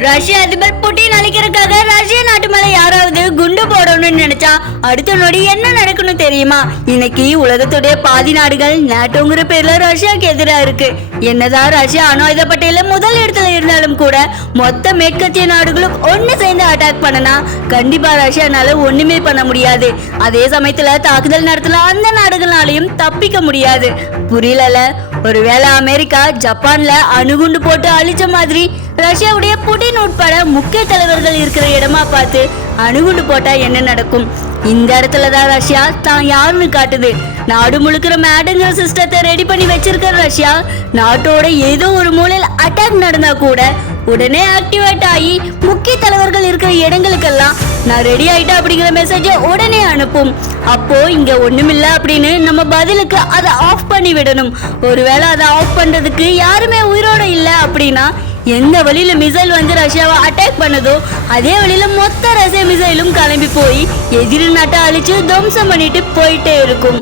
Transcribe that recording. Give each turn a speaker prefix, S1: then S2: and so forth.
S1: ரஷ்ய அதிபர் புட்டின் அழிக்கிறதுக்காக ரஷ்ய நாட்டு மேல யாராவது குண்டு போடணும்னு நினைச்சா அடுத்த நொடி என்ன நடக்கணும் தெரியுமா? இன்னைக்கு உலகத்துடைய பாதி நாடுகள் நாட்டோங்கிற பேர்ல ரஷ்யாக்கு எதிராக இருக்கு. என்னதான் ரஷ்யா அணு ஆயுத பட்டியல முதல் இடத்துல கூட மொத்த மேற்கத்திய நாடுகளும் ஒன்னு சேர்ந்து அட்டாக் பண்ணனா கண்டிப்பா ரஷ்யானால ஒண்ணுமே பண்ண முடியாது. அதே சமயத்துல தாக்குதல் நடத்தல அந்த நாடுகளாலையும் தப்பிக்க முடியாது. புரியலல? ஒருவேளை அமெரிக்கா ஜப்பான்ல அணுகுண்டு போட்டு அழிச்ச மாதிரி ரஷ்யாவுடைய புடின் உட்பட முக்கிய தலைவர்கள் இருக்கிற இடமா பார்த்து அணுகுண்டு போட்டா என்ன நடக்கும்? இந்த இடத்துல தான் ரஷ்யா தான் யாருன்னு காட்டுது. நாடு முழுக்கிற மேடுங்கிற சிஸ்டத்தை ரெடி பண்ணி வச்சிருக்கிற ரஷ்யா நாட்டோட ஏதோ ஒரு மூலையில் அட்டாக் நடந்தா கூட உடனே ஆக்டிவேட் ஆகி முக்கிய தலைவர்கள் இருக்கிற இடங்களுக்கெல்லாம் நான் ரெடி ஆயிட்டேன் அப்படிங்கிற மெசேஜை உடனே அனுப்பும். அப்போ இங்க ஒண்ணுமில்ல அப்படின்னு நம்ம பதிலுக்கு அதை ஆஃப் பண்ணி விடணும். ஒருவேளை அதை ஆஃப் பண்றதுக்கு யாருமே உயிரோட இல்லை அப்படின்னா எந்த வழியில மிசைல் வந்து ரஷ்யாவை அட்டாக் பண்ணதோ அதே வழியில மொத்த ரஷ்ய மிசைலும் கிளம்பி போய் எதிரி நாட்டை அழிச்சு துவம்சம் பண்ணிட்டு போயிட்டே இருக்கும்.